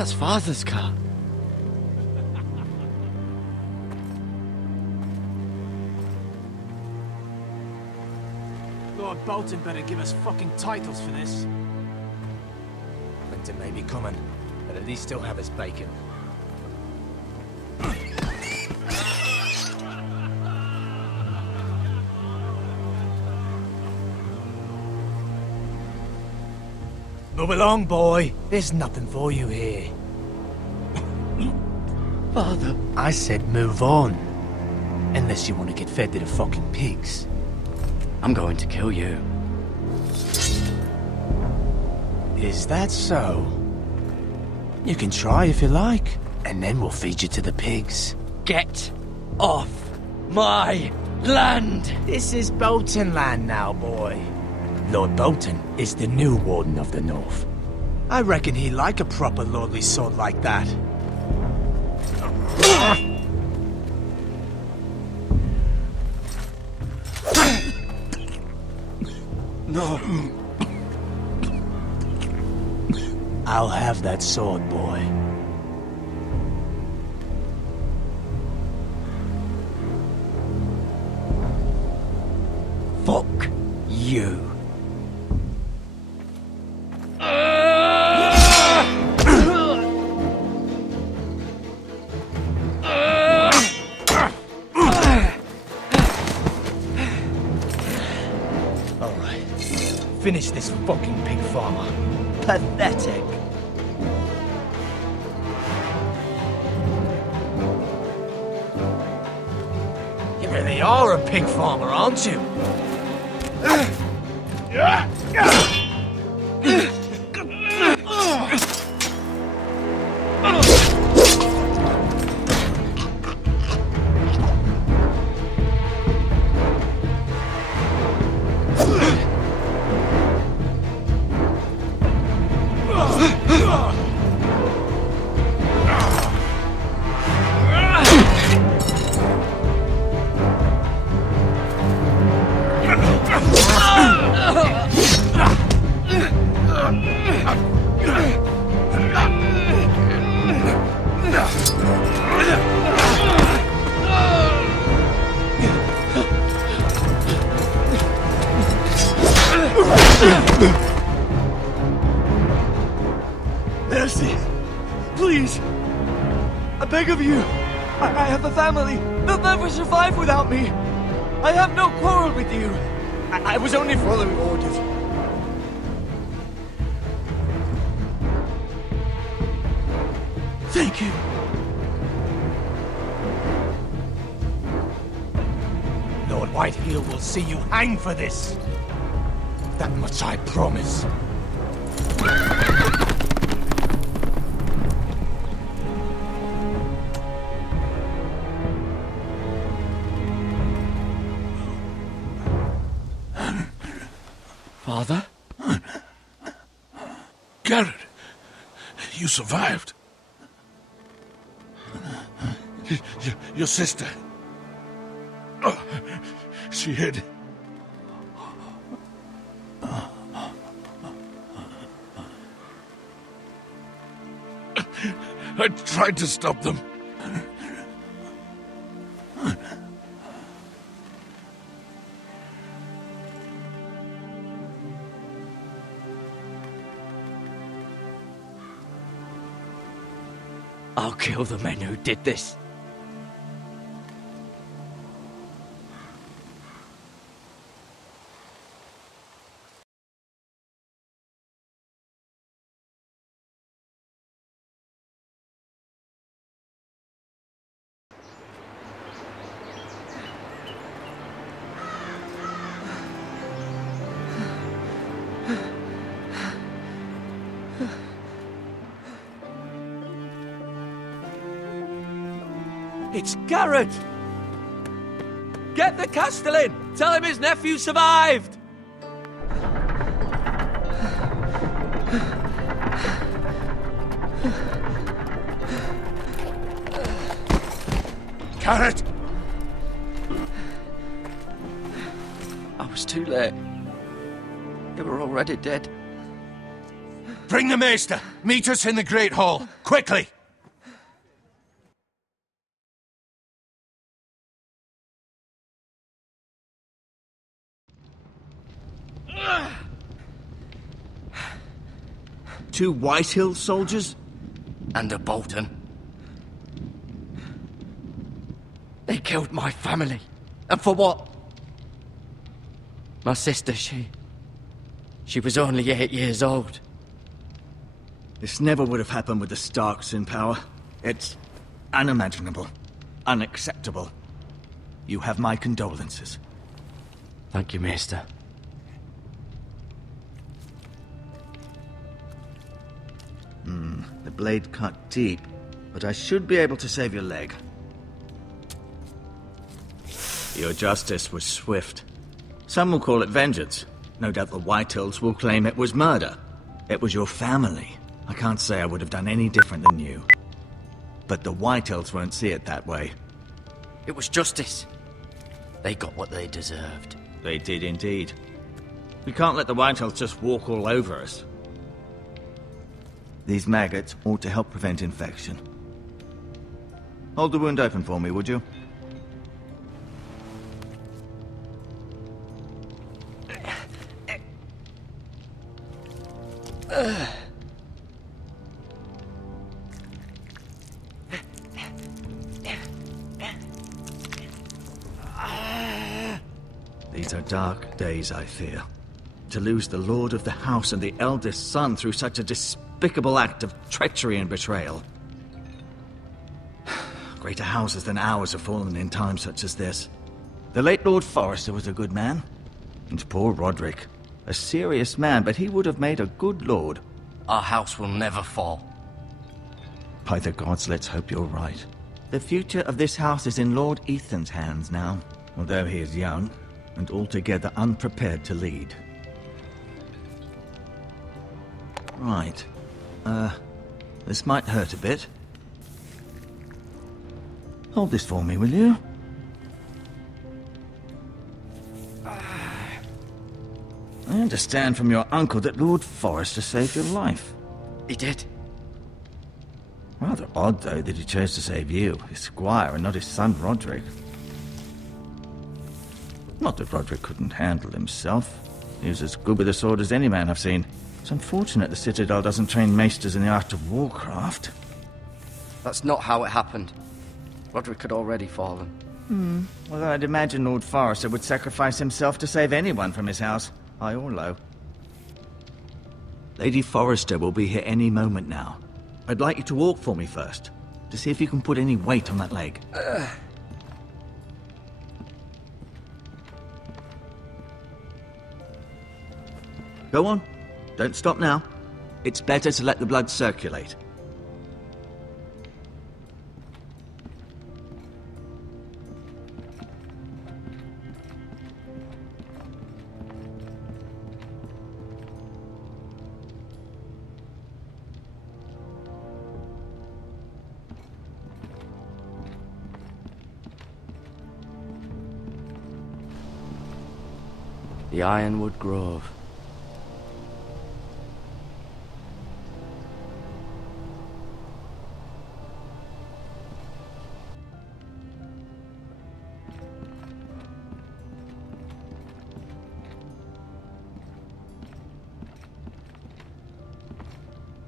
That's Father's car. Lord Bolton better give us fucking titles for this. Winter may be coming, but at least still have his bacon. Move along, boy. There's nothing for you here. Father. I said move on. Unless you want to get fed to the fucking pigs. I'm going to kill you. Is that so? You can try if you like, and then we'll feed you to the pigs. Get off my land! This is Bolton land now, boy. Lord Bolton is the new Warden of the North. I reckon he'd like a proper lordly sword like that. No. I'll have that sword, boy. Fuck you. Finish this fucking pig farmer. Pathetic. You really are a pig farmer, aren't you? Mercy! Please! I beg of you! I have a family! They'll never survive without me! I have no quarrel with you! I was only following orders. Thank you. Lord Whitehill will see you hang for this. That much I promise. Father? Garrett, you survived. Your sister. Oh, she hid. I tried to stop them. I'll kill the men who did this. It's Garrett! Get the Castellan! Tell him his nephew survived! Garrett! I was too late. They were already dead. Bring the Maester. Meet us in the Great Hall. Quickly! Two Whitehill soldiers? And a Bolton. They killed my family. And for what? My sister, she was only 8 years old. This never would have happened with the Starks in power. It's unimaginable. Unacceptable. You have my condolences. Thank you, Maester. The blade cut deep, but I should be able to save your leg. Your justice was swift. Some will call it vengeance. No doubt the Whitehills will claim it was murder. It was your family. I can't say I would have done any different than you. But the Whitehills won't see it that way. It was justice. They got what they deserved. They did indeed. We can't let the Whitehills just walk all over us. These maggots ought to help prevent infection. Hold the wound open for me, would you? These are dark days, I fear. To lose the Lord of the House and the eldest son through such a despicable act of treachery and betrayal. Greater houses than ours have fallen in times such as this. The late Lord Forrester was a good man. And poor Roderick. A serious man, but he would have made a good lord. Our house will never fall. By the gods, let's hope you're right. The future of this house is in Lord Ethan's hands now, although he is young and altogether unprepared to lead. Right. This might hurt a bit. Hold this for me, will you? I understand from your uncle that Lord Forrester saved your life. He did. Rather odd, though, that he chose to save you, his squire, and not his son Roderick. Not that Roderick couldn't handle himself. He was as good with a sword as any man I've seen. It's unfortunate the Citadel doesn't train maesters in the art of warcraft. That's not how it happened. Roderick had already fallen. Well, I'd imagine Lord Forrester would sacrifice himself to save anyone from his house, high or low. Lady Forrester will be here any moment now. I'd like you to walk for me first, to see if you can put any weight on that leg. Go on. Don't stop now. It's better to let the blood circulate. The Ironwood Grove.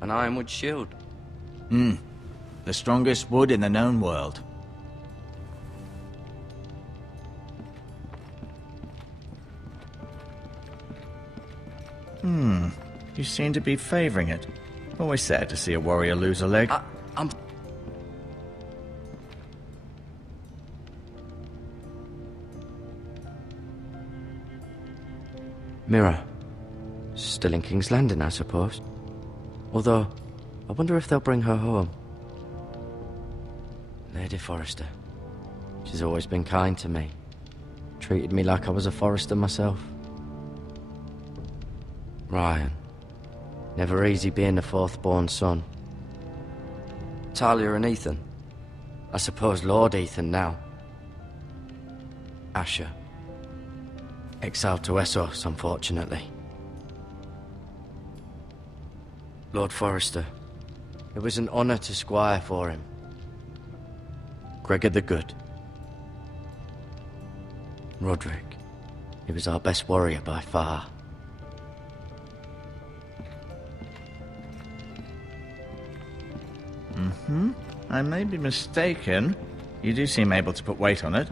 An ironwood shield. The strongest wood in the known world. You seem to be favoring it. Always sad to see a warrior lose a leg. I'm... Mira. Still in King's Landing, I suppose. Although, I wonder if they'll bring her home. Lady Forrester. She's always been kind to me. Treated me like I was a Forrester myself. Ryan. Never easy being the fourth-born son. Talia and Ethan. I suppose Lord Ethan now. Asher. Exiled to Essos, unfortunately. Lord Forrester. It was an honor to squire for him. Gregor the Good. Roderick. He was our best warrior by far. I may be mistaken. You do seem able to put weight on it.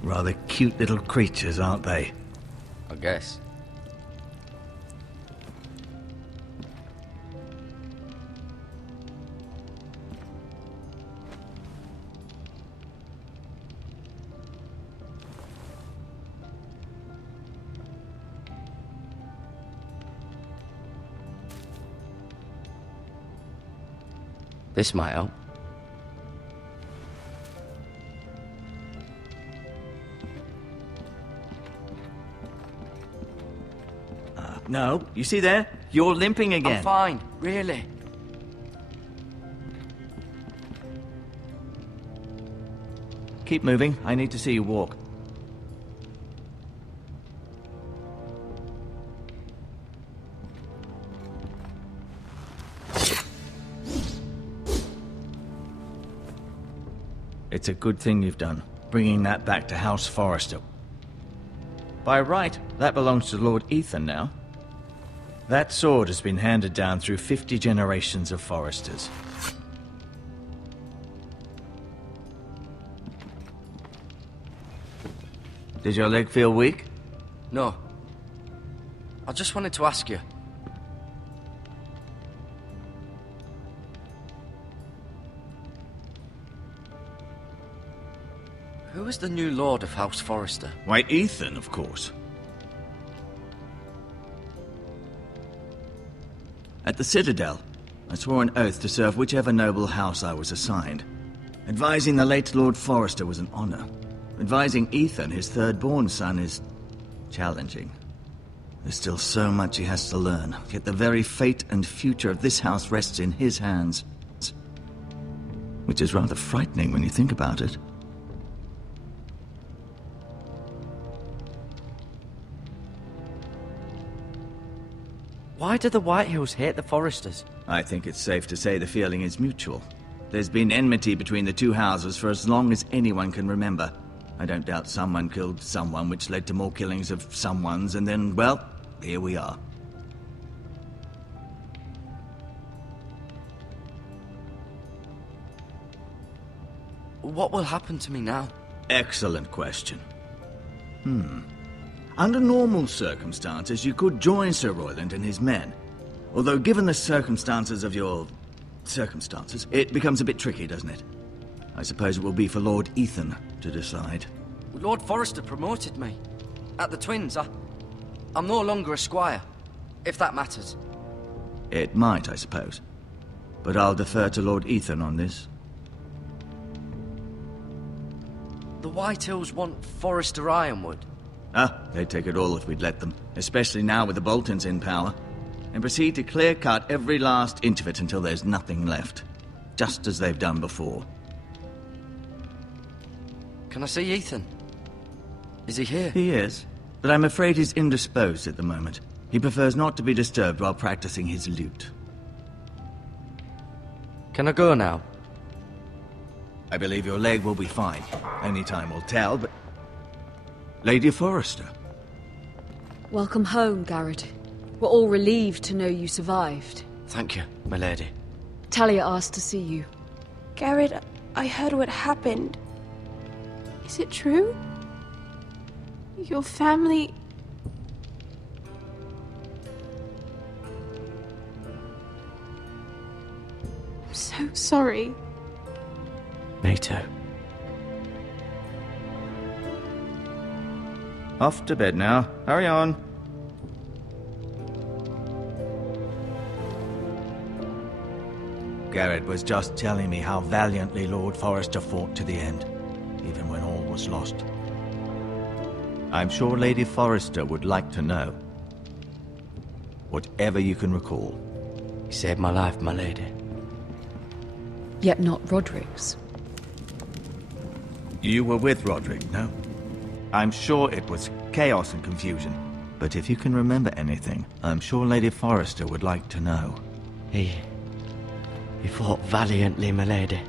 Rather cute little creatures, aren't they? I guess. This might help. No, you see there? You're limping again. I'm fine, really. Keep moving. I need to see you walk. It's a good thing you've done, bringing that back to House Forrester. By right, that belongs to Lord Ethan now. That sword has been handed down through 50 generations of Forresters. Did your leg feel weak? No. I just wanted to ask you. Who is the new Lord of House Forrester? Why, Ethan, of course. At the Citadel, I swore an oath to serve whichever noble house I was assigned. Advising the late Lord Forrester was an honor. Advising Ethan, his third-born son, is challenging. There's still so much he has to learn, yet the very fate and future of this house rests in his hands. Which is rather frightening when you think about it. Why do the Whitehills hate the Forresters? I think it's safe to say the feeling is mutual. There's been enmity between the two houses for as long as anyone can remember. I don't doubt someone killed someone, which led to more killings of someones, and then, well, here we are. What will happen to me now? Excellent question. Under normal circumstances, you could join Sir Royland and his men. Although, given the circumstances of your circumstances, it becomes a bit tricky, doesn't it? I suppose it will be for Lord Ethan to decide. Lord Forrester promoted me. At the Twins, I'm no longer a squire, if that matters. It might, I suppose. But I'll defer to Lord Ethan on this. The Whitehills want Forrester Ironwood. They'd take it all if we'd let them, especially now with the Boltons in power, and proceed to clear-cut every last inch of it until there's nothing left, just as they've done before. Can I see Ethan? Is he here? He is, but I'm afraid he's indisposed at the moment. He prefers not to be disturbed while practicing his lute. Can I go now? I believe your leg will be fine. Only time will tell, but... Lady Forrester. Welcome home, Garrett. We're all relieved to know you survived. Thank you, my lady. Talia asked to see you. Garrett, I heard what happened. Is it true? Your family... I'm so sorry. Me too. Off to bed now. Hurry on. Garrett was just telling me how valiantly Lord Forrester fought to the end, even when all was lost. I'm sure Lady Forrester would like to know. Whatever you can recall. You saved my life, my lady. Yet not Roderick's. You were with Roderick, no? I'm sure it was chaos and confusion. But if you can remember anything, I'm sure Lady Forrester would like to know. He fought valiantly, my lady.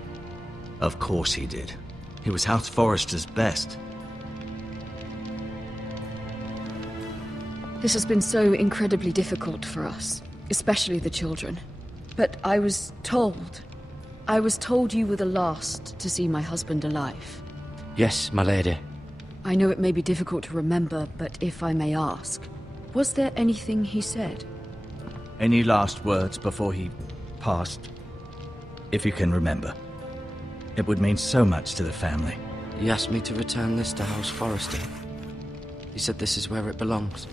Of course he did. He was House Forrester's best. This has been so incredibly difficult for us, especially the children. But I was told you were the last to see my husband alive. Yes, my lady. I know it may be difficult to remember, but if I may ask, was there anything he said? Any last words before he passed? If you can remember. It would mean so much to the family. He asked me to return this to House Forrester. He said this is where it belongs.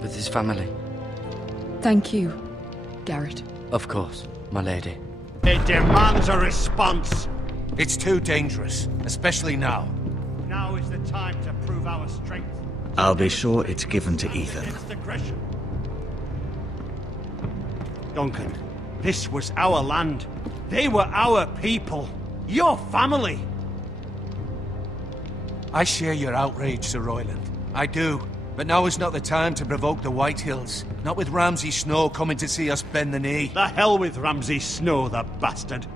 With his family. Thank you, Garrett. Of course, my lady. It demands a response. It's too dangerous, especially now. Now is the time to prove our strength. I'll be sure it's given to Ethan. Against aggression. Duncan, this was our land. They were our people. Your family. I share your outrage, Sir Royland. I do. But now is not the time to provoke the Whitehills. Not with Ramsay Snow coming to see us bend the knee. The hell with Ramsay Snow, the bastard.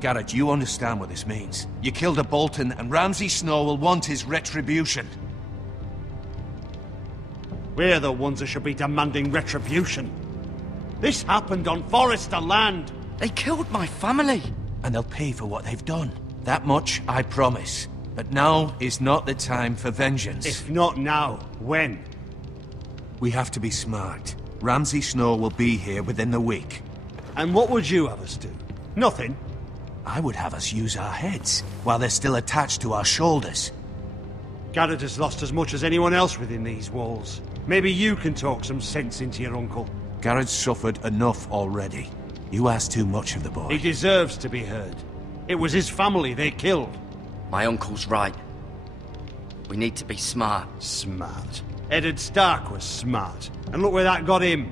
Garrett, you understand what this means. You killed a Bolton, and Ramsay Snow will want his retribution. We're the ones that should be demanding retribution. This happened on Forrester land. They killed my family. And they'll pay for what they've done. That much I promise. But now is not the time for vengeance. If not now, when? We have to be smart. Ramsay Snow will be here within the week. And what would you have us do? Nothing? I would have us use our heads, while they're still attached to our shoulders. Garrett has lost as much as anyone else within these walls. Maybe you can talk some sense into your uncle. Garrett's suffered enough already. You ask too much of the boy. He deserves to be heard. It was his family they killed. My uncle's right. We need to be smart. Smart. Eddard Stark was smart. And look where that got him.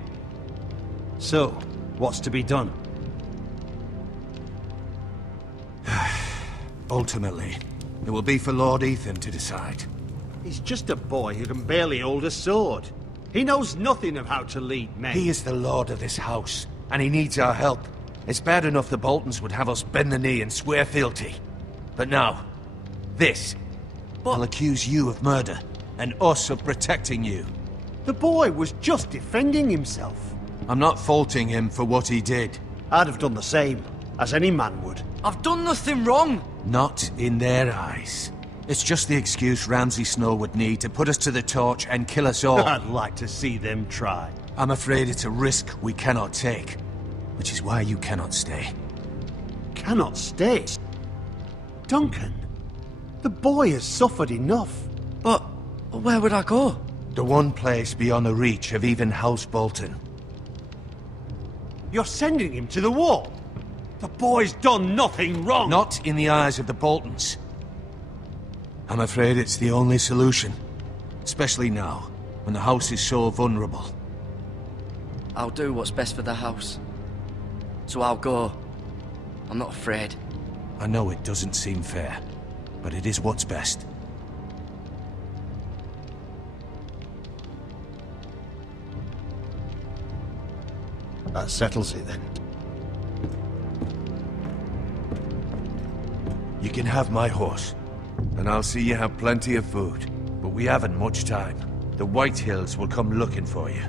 So, what's to be done? Ultimately, it will be for Lord Ethan to decide. He's just a boy who can barely hold a sword. He knows nothing of how to lead men. He is the lord of this house, and he needs our help. It's bad enough the Boltons would have us bend the knee and swear fealty. But now, this. I'll accuse you of murder, and us of protecting you. The boy was just defending himself. I'm not faulting him for what he did. I'd have done the same, as any man would. I've done nothing wrong. Not in their eyes. It's just the excuse Ramsay Snow would need to put us to the torch and kill us all. I'd like to see them try. I'm afraid it's a risk we cannot take, which is why you cannot stay. Cannot stay? Duncan, the boy has suffered enough. But where would I go? The one place beyond the reach of even House Bolton. You're sending him to the wall? The boy's done nothing wrong! Not in the eyes of the Boltons. I'm afraid it's the only solution. Especially now, when the house is so vulnerable. I'll do what's best for the house. So I'll go. I'm not afraid. I know it doesn't seem fair, but it is what's best. That settles it then. You can have my horse, and I'll see you have plenty of food. But we haven't much time. The White Hills will come looking for you.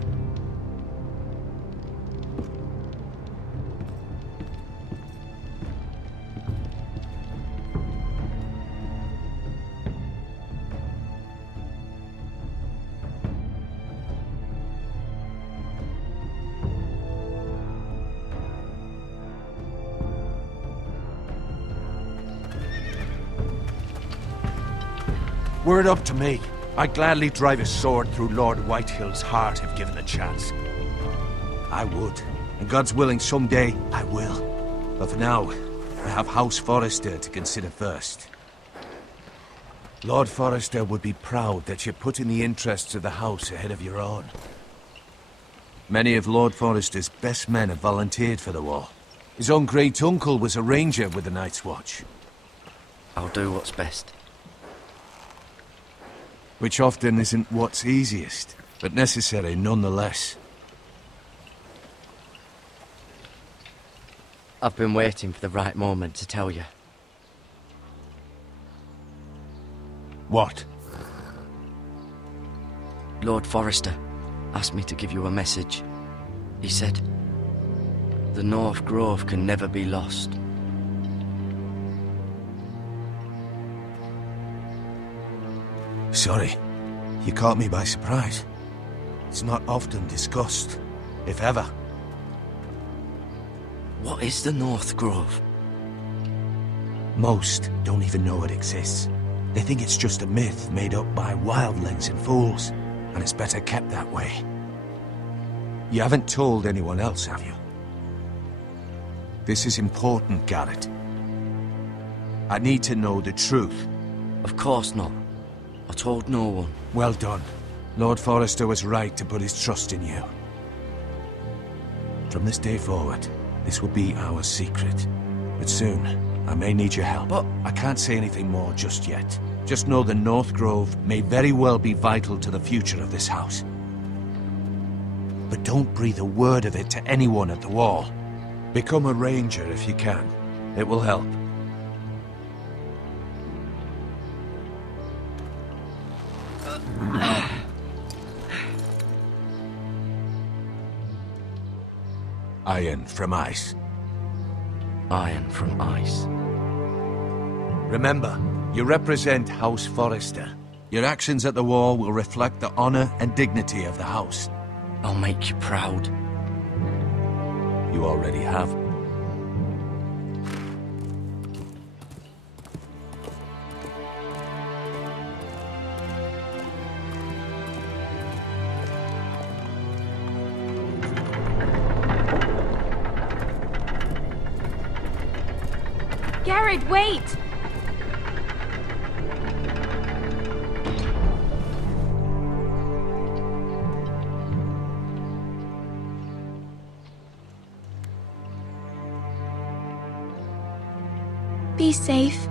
Were it up to me, I'd gladly drive a sword through Lord Whitehill's heart if given the chance. I would, and God's willing someday I will. But for now, I have House Forrester to consider first. Lord Forrester would be proud that you're putting the interests of the house ahead of your own. Many of Lord Forrester's best men have volunteered for the war. His own great-uncle was a ranger with the Night's Watch. I'll do what's best. Which often isn't what's easiest, but necessary nonetheless. I've been waiting for the right moment to tell you. What? Lord Forrester asked me to give you a message. He said, the North Grove can never be lost. Sorry, you caught me by surprise. It's not often discussed, if ever. What is the North Grove? Most don't even know it exists. They think it's just a myth made up by wildlings and fools, and it's better kept that way. You haven't told anyone else, have you? This is important, Garrett. I need to know the truth. Of course not. I told no one. Well done. Lord Forrester was right to put his trust in you. From this day forward, this will be our secret. But soon, I may need your help. But I can't say anything more just yet. Just know the North Grove may very well be vital to the future of this house. But don't breathe a word of it to anyone at the wall. Become a ranger if you can. It will help. Iron from ice. Iron from ice. Remember, you represent House Forrester. Your actions at the war will reflect the honor and dignity of the house. I'll make you proud. You already have. Garrett, wait! Be safe.